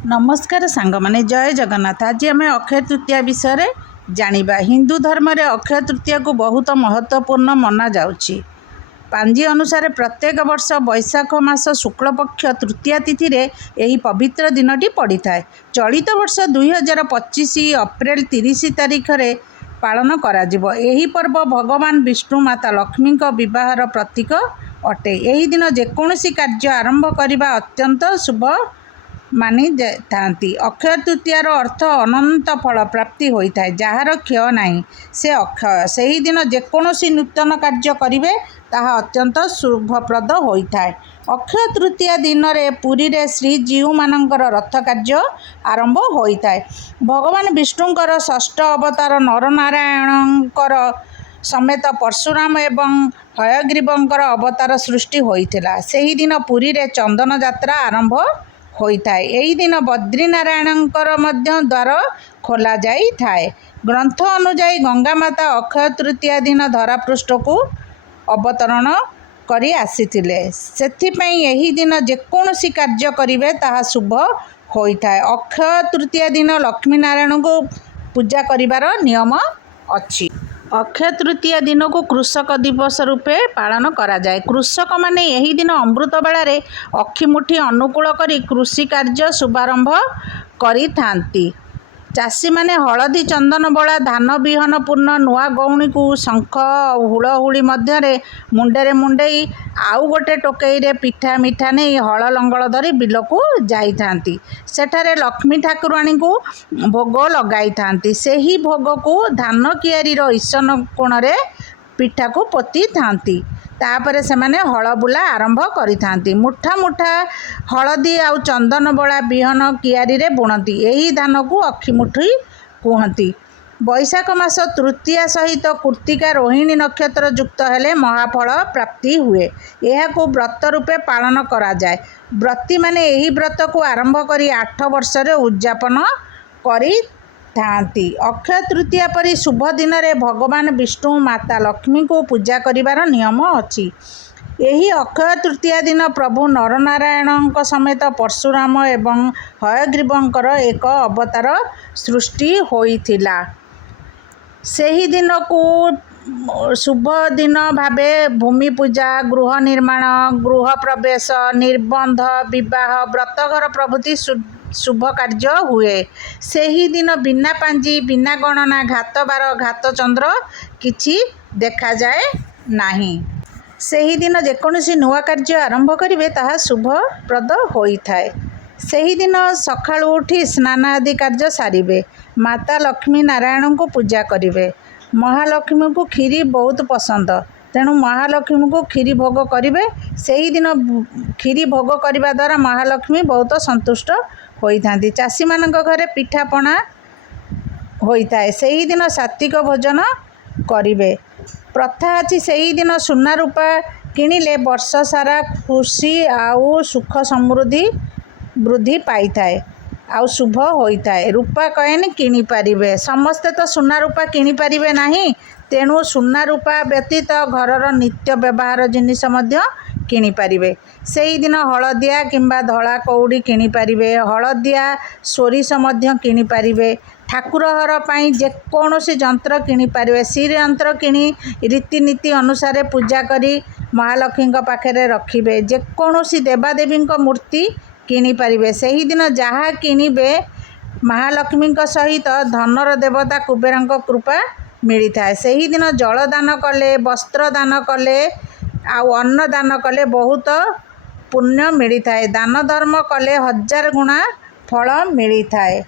नमस्कार सांग माने जय जगन्नाथ। आज आम अक्षय तृतीया विषय जानिबा। हिंदू धर्म में अक्षय तृतीया को बहुत महत्वपूर्ण मना जाउछि। पांजी अनुसार प्रत्येक वर्ष बैशाख मास शुक्ल पक्ष तृतीया तिथि रे यही पवित्र दिनटी पड़ी थाए। चलित वर्ष 2025 अप्रैल 30 तारीख रे पालन करा जिवो। एही पर्व भगवान विष्णु माता लक्ष्मी विवाहर प्रतीक अटे। एही दिन जेकोसी कार्य आरंभ करने अत्यंत शुभ मानी थांती। अक्षय तृतीयार अर्थ अनंत फल प्राप्ति होता है, जार क्षय नहीं से अक्षय। से ही दिन जेकोसी नूतन कार्य करेंगे ताहा अत्यंत शुभप्रद होता है। अक्षय तृतीया दिन रे पुरी रे श्रीजीव मानकर रथ कार्य आरंभ होता है। भगवान विष्णुंकर षष्ठ अवतार नरनारायणकर समेत परशुराम एवं हयग्रीवंकर अवतार सृष्टि होता। से ही दिन पुरी रे चंदन यात्रा आरंभ होता है। यही दिन बद्रीनारायणकर मध्य द्वार खोल जाई थाए। ग्रंथ अनुजाई गंगा माता अक्षय तृतीया दिन धरापृष्ठ को अवतरण करी आसीथिले। सेथिपई यही दिन जेकोसी कार्य करिवे ताहा शुभ होता है। अक्षय तृतीया दिन लक्ष्मी नारायण को पूजा करिवार नियम अछि। अक्षय तृतीया दिन को कृषक दिवस रूपे पालन करा जाए। कृषक माने यही दिन अमृत बेला अखिमुठी अनुकूल करी कृषि कार्य शुभारंभ करी थांती। चाषी माने हलदी चंदन बड़ा धान विहन पूर्ण नुआ गौणी को शंख हुलहुली मध्य मुंडे मुंडई आउ गोटे टोकई पिठा मिठा नहीं हल लंगल धरी बिल को जाई थांती। सेठारे लक्ष्मी ठाकुराणी को भोग लगाई थांती। से ही भोग को धान कियारी ईशन कोण रे पिठा को पोती थांती। तापरे से माने हल बुला आरंभ करी थांती। मुठा मुठा हलदी आउ चंदन बड़ा बिहन कियारी रे बुणती। यही धान को अखिमुठी कहती। बैशाख मास तृतीया सहित कृत्तिका रोहिणी नक्षत्र युक्त हेले महाफल प्राप्ति हुए। यह को व्रत रूपे पालन करा जाए। व्रती माने यही व्रत को आरंभ करी 8 वर्ष रे उद्यापन करी थांती। अक्षय तृतीया परी शुभ दिन रे भगवान विष्णु माता लक्ष्मी को पूजा करिवार नियम अछि। यही अक्षय तृतीया दिन प्रभु नरनारायण समेत परशुराम एवं हयग्रीवंकर एक अवतार सृष्टि होइथिला। सेही दिन को शुभ दिन भावे भूमि पूजा, गृह निर्माण, गृह प्रवेश, निर्बंध, विवाह, व्रतघर प्रभृति शुभ कार्य हुए। से ही दिन बिना पांजी बिना गणना घात बार घात चंद्र किछि देखा जाए नहीं। से ही दिन जेकोसी नुआ कार्य आरंभ करेंगे ताहा शुभप्रद होता है। से ही दिन सकाळु उठी स्नान आदि कार्य सारिबे। माता लक्ष्मी नारायण को पूजा करेंगे। महालक्ष्मी को खीरी बहुत पसंद, तेणु महालक्ष्मी को खीरी भोग करेंगे। से ही दिन खीरी भोग करने द्वारा महालक्ष्मी बहुत संतुष्ट होता। चाषी मान घरे पिठापना होता है। से ही दिन सात्विक भोजन करेंगे। प्रथा अच्छी से ही दिन सुना रूपा किणिले वर्ष सारा खुशी आउ सुख समृद्धि वृद्धि पाई थाए आउ शुभ होता है। रूपा कएन किणी पारिबे। समस्ते तो सुना रूपा किणी पारिबे नहीं, तेणु सुना रूपा व्यतीत घरर नित्य व्यवहार जिनिस मध्य किणी पारिबे। से ही दिन हलदिया किंबा धला कौड़ी किणी पारिबे। हलदिया सोरिष मध्य किणी पारिबे। ठाकुर घर पाई जेकोसी यंत्र किणी पारिबे। श्री यंत्र किणी रीतिनीति अनुसार पूजा करी महालक्ष्मी पाखे रखिबे। जेकोसी देवादेवी मूर्ति किणी पारिबे। से ही दिन जहाँ किणिबे महालक्ष्मी सहित धनर देवता कुबेरंक कृपा मिलता है। से ही दिन जल दान कले, वस्त्र दान कले आउ अन्न दान कले बहुत पुण्य मिलता है। दान धर्म कले 1000 गुणा फल मिलता है।